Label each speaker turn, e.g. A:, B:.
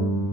A: you.